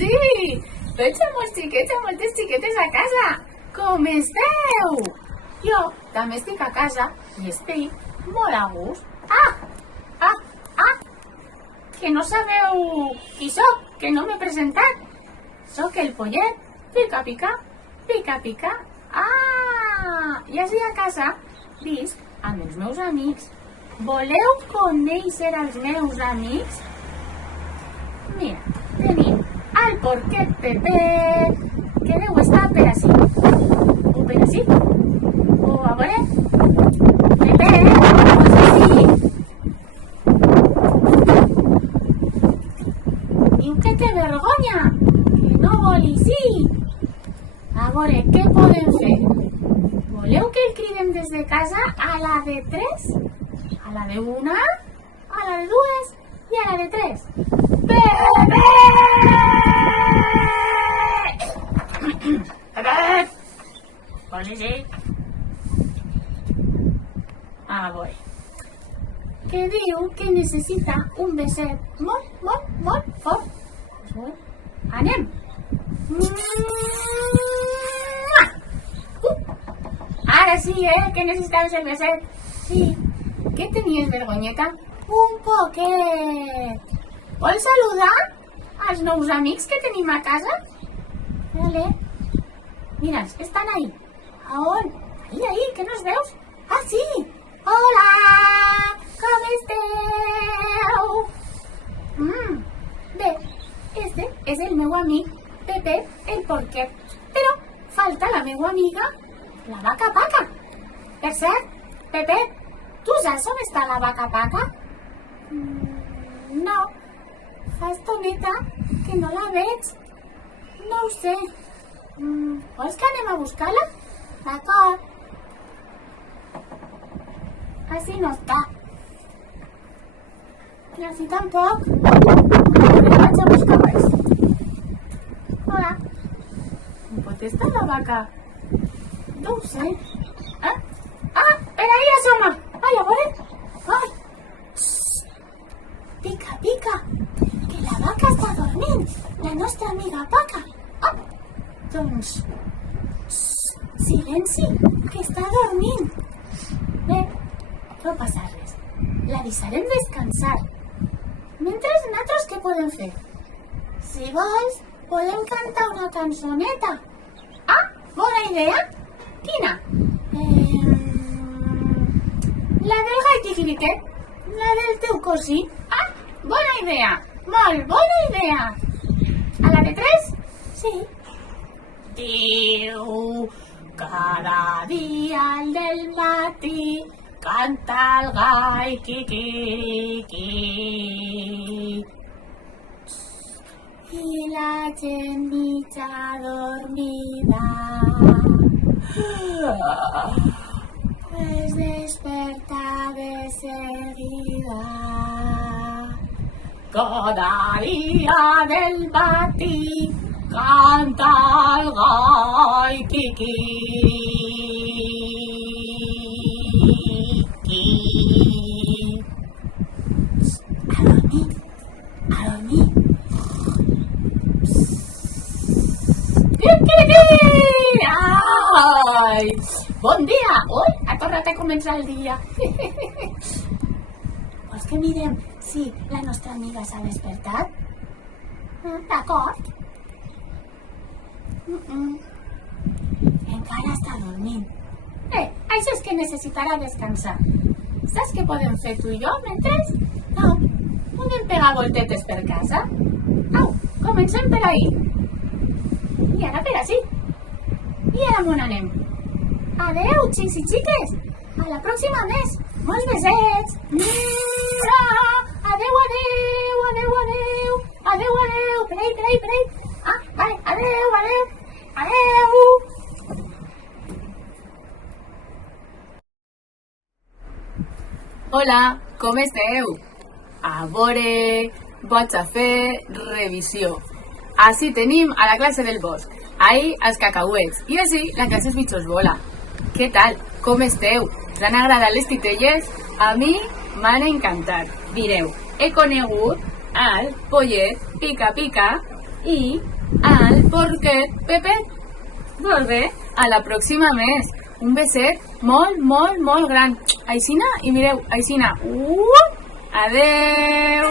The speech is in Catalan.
Sí! Veig molts xiquets, moltes xiquetes a casa. Com esteu? Jo també estic a casa i estic molt a gust. Que no sabeu qui soc, que no m'he presentat. Soc el pollet, pica, pica, pica, pica. I així a casa visc amb els meus amics. Voleu conèixer els meus amics? Mira, tenim el porquet Pepet, que deu estar per ací. O per ací. O a veure... Pepet, pots així? Diu que té vergonya, que no vol així. A veure, què podem fer? Voleu que el cridem des de casa a la de 3? A la de 1? A la de 2? I a la de 3? Pepet! Vols així? A veure. Que diu que necessita un beset molt, molt, molt fort. Anem! Ara sí, que necessitaves el beset. Sí. Què tenies, vergonyeta? Un poquet. Vols saludar als nous amics que tenim a casa? Vale. Mira'ls, estan ahí. A on? Ahí, que no els veus? Ah, sí! Hola! Com esteu? Bé, este és el meu amic Pepet el porquet. Però falta la meva amiga, la vaca Paca. Per cert, Pepet, tu saps on està la vaca Paca? No, fa estoneta que no la veig. No ho sé. Vols que anem a buscar-la? D'acord. Així no està. I així tampoc. Vaig a buscar res. Hola. On pot estar la vaca? No ho sé. Per ahí asoma. Ai, a veure. Ai. Pica, pica. Que la vaca està dormint. La nostra amiga Paca. Doncs... Silenci, que està dormint. Bé, no passa res. La deixarem descansar. Mentre nosaltres què podem fer? Si vols, podem cantar una cançoneta. Bona idea. Quina? La del gat i glitet. La del teu cosí. Bona idea. Molt bona idea. A la de 3? Sí. Diu, cada dia al del matí canta el gall quiquiqui. I la gent mitja dormida es desperta de seguida. Cada dia del matí canta el gall quiquiqui. A dormir. Ai! Bon dia! Ui, ha tornat a començar el dia. Vols que mirem si la nostra amiga s'ha despertat? D'acord. Encara està dormint. Això és que necessitarà descansar. Saps què podem fer tu i jo mentre? No, podem pegar voltetes per casa. Au, comencem per ahí. I ara per ací. I ara on anem? Adeu, xics i xiques. A la pròxima mes. Molts besets. Adeu, adeu, adeu, adeu. Adeu, adeu. Per ahí, per ahí, per ahí. Vale, adeu, adeu. Adeu. Hola, com esteu? A veure, vaig a fer revisió. Així tenim a la classe del bosc. Ahí els cacauets. I així la classe bitxos bola. Què tal? Com esteu? Us han agradat les titelles? A mi m'han encantat. Mireu, he conegut al pollet pica pica i al porquet Pepet. Molt bé, a la pròxima més. Un beset molt, molt, molt gran. Aixina, i mireu, aixina. Adeu!